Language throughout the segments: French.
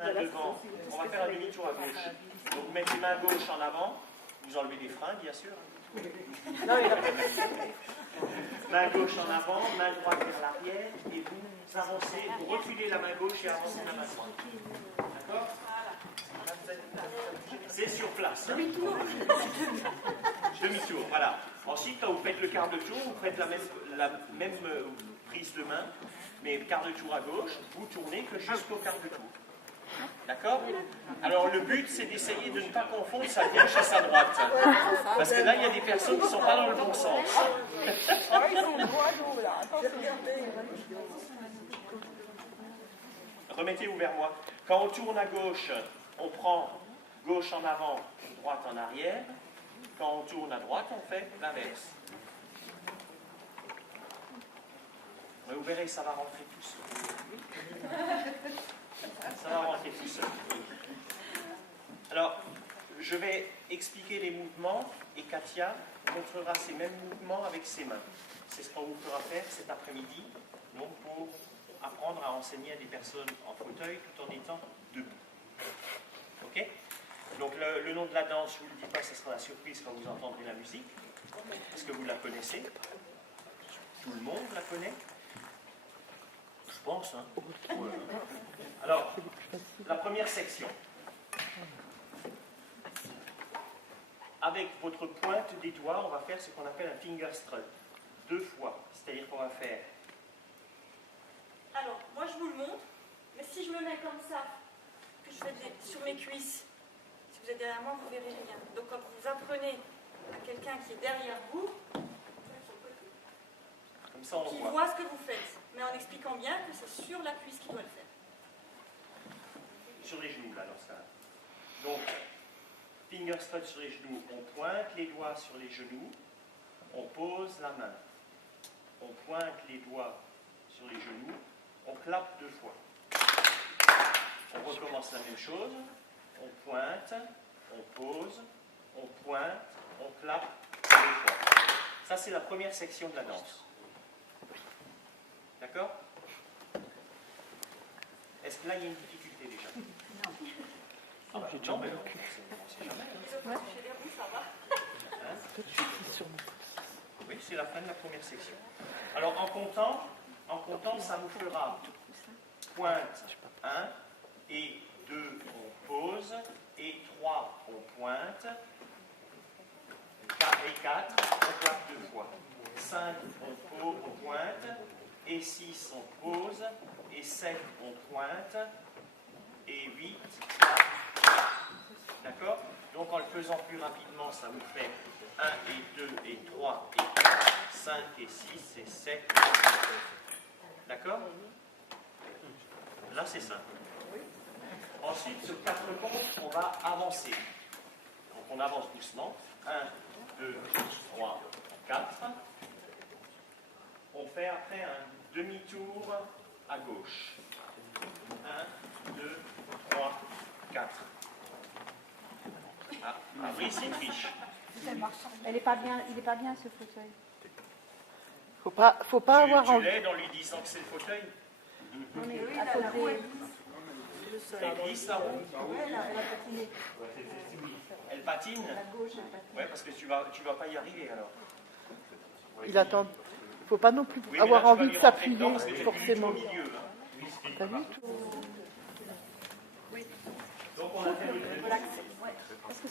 Main devant, on va faire un demi-tour à gauche. Donc vous mettez main gauche en avant, vous enlevez les freins bien sûr. Main gauche en avant, main droite vers l'arrière, et vous avancez, vous reculez la main gauche et avancez la main droite. D'accord? C'est sur place. Demi-tour. Demi-tour, voilà. Ensuite, quand vous faites le quart de tour, vous faites la même prise de main, mais quart de tour à gauche, vous tournez que jusqu'au quart de tour. D'accord? Alors le but, c'est d'essayer de ne pas confondre sa gauche et sa droite. Parce que là, il y a des personnes qui ne sont pas dans le bon sens. Remettez-vous vers moi. Quand on tourne à gauche, on prend gauche en avant, droite en arrière. Quand on tourne à droite, on fait l'inverse. Vous verrez, ça va rentrer tout seul. Ça va rentrer tout seul. Alors, je vais expliquer les mouvements et Katia montrera ces mêmes mouvements avec ses mains. C'est ce qu'on vous fera faire cet après-midi, donc pour apprendre à enseigner à des personnes en fauteuil tout en étant debout. Ok? Donc le nom de la danse, je ne vous le dis pas, ce sera la surprise quand vous entendrez la musique. Est-ce que vous la connaissez? Tout le monde la connaît? Je pense, hein? Ouais. Alors, la première section. Avec votre pointe des doigts, on va faire ce qu'on appelle un finger strut. 2 fois. C'est-à-dire qu'on va faire... Alors, moi je vous le montre, mais si je me mets comme ça, que je fais sur mes cuisses, si vous êtes derrière moi, vous ne verrez rien. Donc quand vous apprenez à quelqu'un qui est derrière vous, comme ça, qui voit ce que vous faites, mais en expliquant bien que c'est sur la cuisse qu'il doit le faire. Sur les genoux, là, dans ce cas-là. Donc, finger strut sur les genoux, on pointe les doigts sur les genoux, on pose la main. On pointe les doigts sur les genoux, on clappe 2 fois. On recommence la même chose, on pointe, on pose, on pointe, on clappe 2 fois. Ça, c'est la première section de la danse. D'accord? Est-ce que là, il y a une difficulté déjà? Non. Ah bah, non, mais non, on sait jamais. Oui, c'est la fin de la première section. Alors, en comptant, ça vous fera pointe 1, et 2, on pose, et 3, on pointe, et 4, on clappe 2 fois. 5, on pointe, et 6, on pose, et 7, on pointe, et 8, clap. D'accord? Donc en le faisant plus rapidement, ça vous fait 1 et 2 et 3 et 4, 5 et 6 et 7 et 8. D'accord? Là, c'est simple. Ensuite, sur 4 comptes, on va avancer. Donc on avance doucement. 1, 2, 3, 4. On fait après un demi-tour à gauche. 1, 2, 3, 4. Ah, Fabrice, il triche. Il n'est pas bien ce fauteuil. Faut pas avoir Tu l'aides en lui disant que c'est le fauteuil? Non, mais à côté. Elle glisse la roue? Elle a patiné. Elle patine? À gauche, elle patine. Oui, parce que tu vas pas y arriver alors. Il attend. Faut pas non plus Oui, mais avoir là, tu vas envie lui de rentrer dedans s'appuyer parce que tu es forcément. au milieu. Hein. T'as vu tout? Donc on a fait le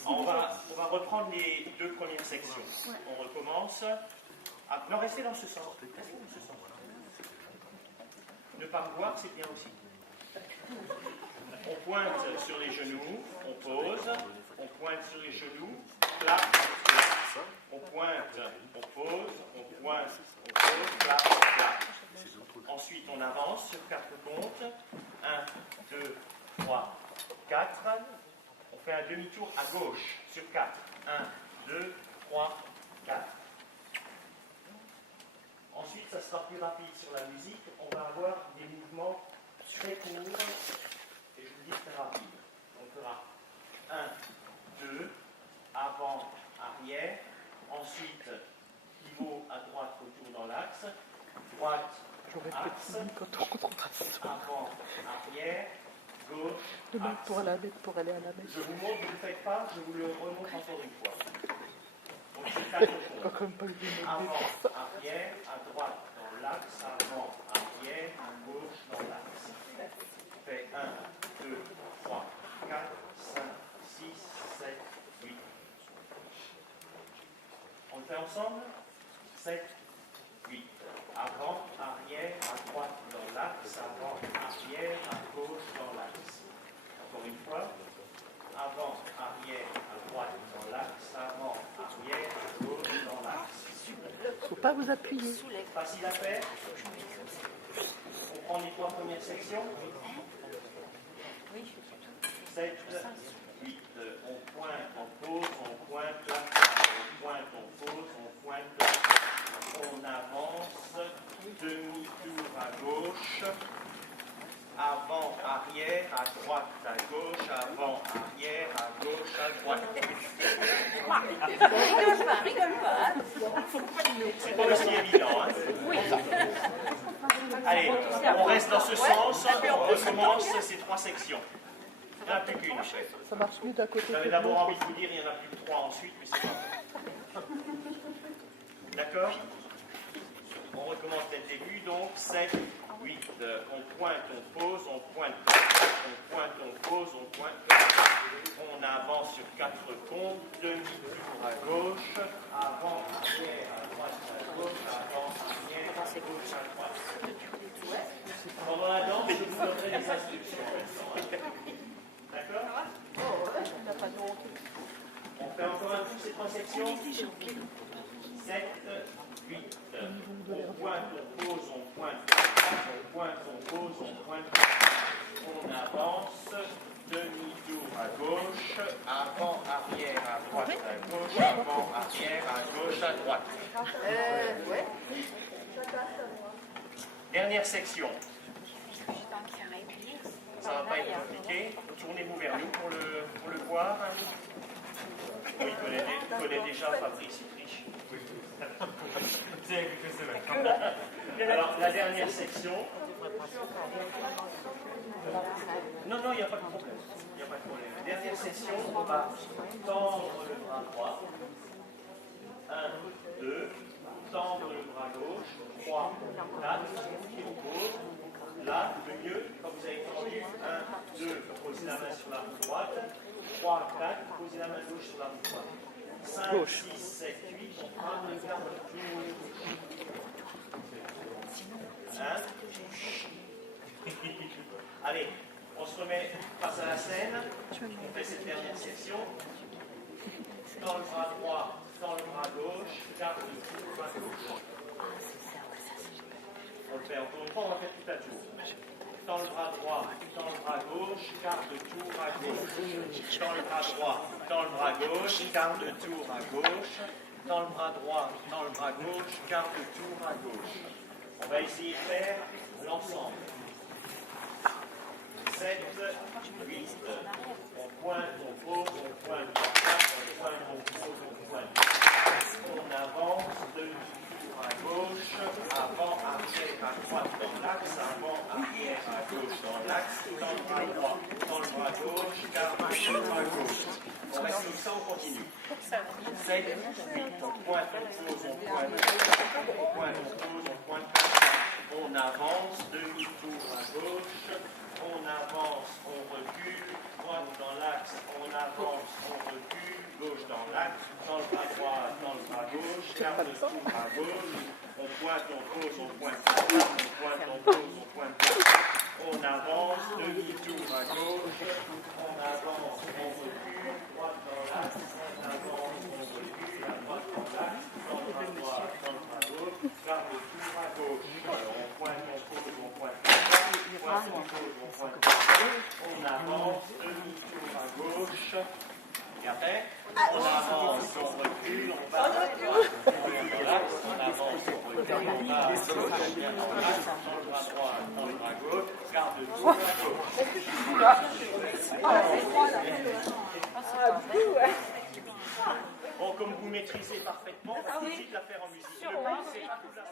on va reprendre les 2 premières sections. On recommence. Ah, non, restez dans ce sens. Restez dans ce sens. Ne pas me voir, c'est bien aussi. On pointe sur les genoux, on pose, on pointe sur les genoux, clap, clap. On pointe, on pose, on pointe, on pose, clap, clap. Ensuite, on avance sur 4 comptes. 1, 2, 3, 4. On fait un demi-tour à gauche sur 4. 1, 2, 3, 4. Ensuite, ça sera plus rapide sur la musique. On va avoir des mouvements très courts. Et je vous dis très rapide. On fera 1, 2, avant, arrière. Ensuite, pivot à droite, retour dans l'axe. Droite, axe. Avant, arrière. gauche, axe. Pour aller à la messe. Je vous montre, vous ne le faites pas, je vous le remontre encore une fois. Donc c'est 4 Pas points. comme pas le demander Avant, pour ça. arrière, à droite dans l'axe, avant, arrière, à gauche dans l'axe. On fait 1, 2, 3, 4, 5, 6, 7, 8. On le fait ensemble 7, 8. Avant, arrière, à droite dans l'axe, avant, arrière, à gauche dans l'axe. Encore une fois. Avant, arrière, à droite dans l'axe, avant, arrière, à gauche dans l'axe. Il ne faut pas vous appuyer. Facile à faire. On prend les 3 premières sections. 7, 8. On pointe, on pose, on pointe, on pointe, on pose, on pointe. On avance, demi-tour à gauche. Avant, arrière, à droite, à gauche, avant, arrière, à gauche, à droite. Rigole pas. C'est pas aussi évident, hein? Allez, on reste dans ce sens, on recommence ces 3 sections. Il n'y en a plus qu'une après. Ça marche mieux d'un côté que J'avais de d'abord l'autre. envie de vous dire, il y en a plus que 3 ensuite, mais c'est pas grave. D'accord? On recommence dès le début, donc 7, 8. On pointe, on pose, on pointe, on pointe, on pose, on pointe. On avance sur 4 comptes, demi-tour à gauche, avant, arrière, à droite, à gauche, avant, arrière, à gauche, à droite. Pendant la danse, je vous donnerai les instructions. D'accord? On fait encore un coup ces 3 sections. 7, 8. On pointe, on pose, on pointe, on pointe, on pose, on pointe. On avance, demi-tour à gauche, avant, arrière, à droite, à gauche, avant, arrière, à gauche, à droite. Dernière section. Ça ne va pas être compliqué. Tournez-vous vers nous pour le voir. Oui, il connaît déjà Fabrice, il triche. Alors, la dernière section. Non, il n'y a pas de problème. Il n'y a pas de problème. Dernière section, on va tendre le bras droit. 1, 2, tendre le bras gauche. 3, 4, et on pose. Là, le mieux, quand vous avez tendu, 1, 2, posez la main sur l'arme droite. 3, 4, posez la main gauche sur l'arme droite. 5, 6, 7, 8, on prend un quart de tour. 1. Allez, on se remet face à la scène. On fait cette dernière section. Dans le bras droit, dans le bras gauche, quart de tour à gauche. On le fait encore une fois, on va faire tout à tour. Dans le bras droit, dans le bras gauche, quart de tour à gauche. Dans le bras droit, dans le bras gauche, quart de tour à gauche. Dans le bras droit, dans le bras gauche, quart de tour à gauche. On va essayer de faire l'ensemble. 7, 8. On pointe, on pose, on pointe, on pointe, on pose, on pointe. On avance, demi-tour à gauche, avant, arrière, à droite dans l'axe, avant, arrière, à gauche dans l'axe, dans le bras droit, dans le bras gauche, quart de tour à gauche. On reste comme ça, on continue. 7, 8. On pointe, on pose, on pointe, on pointe, on pose, on pointe. On avance, demi-tour à gauche, on avance, on recule, droite dans l'axe, on avance, on recule, gauche dans l'axe, dans le bras droit, dans le bras gauche, quart de tour à gauche, on pointe, on pose, on pointe, on pointe, on pose, on pointe, on avance, demi-tour à gauche, on avance, on recule, droite dans l'axe, on avance, on recule, à droite dans l'axe, dans le bras droit, dans le bras gauche, quart de tour à gauche. On pointe, on pose, on pointe, on pose, on pointe, on avance, demi-tour à gauche, et après, on avance, on recule, on va à droite, on avance, on recule, on va à gauche, dans le bras droit, dans le bras gauche, quart de tour à gauche. Bon, comme vous maîtrisez parfaitement, on va tout de suite la faire en musique. Ne pensez pas que vous la